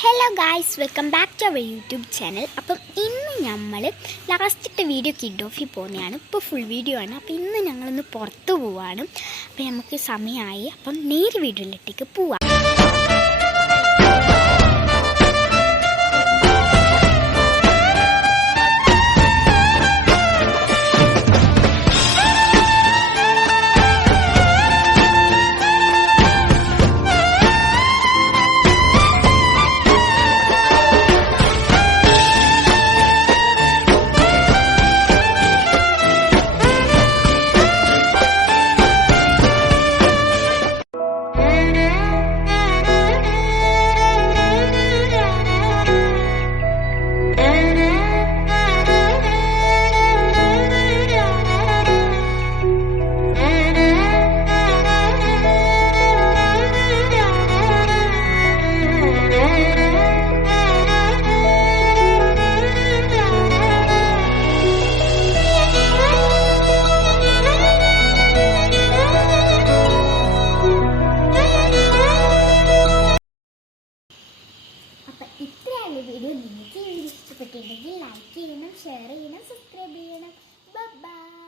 Hello guys, welcome back to our YouTube channel. അപ്പം ഇന്ന് നമ്മൾ ലാസ്റ്റത്തെ വീഡിയോ കിഡ് ഓഫിൽ പോകുന്നതാണ്. ഇപ്പോൾ ഫുൾ വീഡിയോ ആണ്. അപ്പോൾ ഇന്ന് ഞങ്ങളൊന്ന് പുറത്ത് പോവാണ്. അപ്പോൾ നമുക്ക് സമയമായി. അപ്പം നേരെ വീഡിയോയിലേക്ക് പോവാം. വീഡിയോ നിങ്ങൾക്ക് ഇഷ്ടപ്പെട്ടിട്ടുണ്ടെങ്കിൽ ലൈക്ക് ചെയ്യണം, ഷെയർ ചെയ്യണം, സബ്സ്ക്രൈബ് ചെയ്യണം. ബൈ.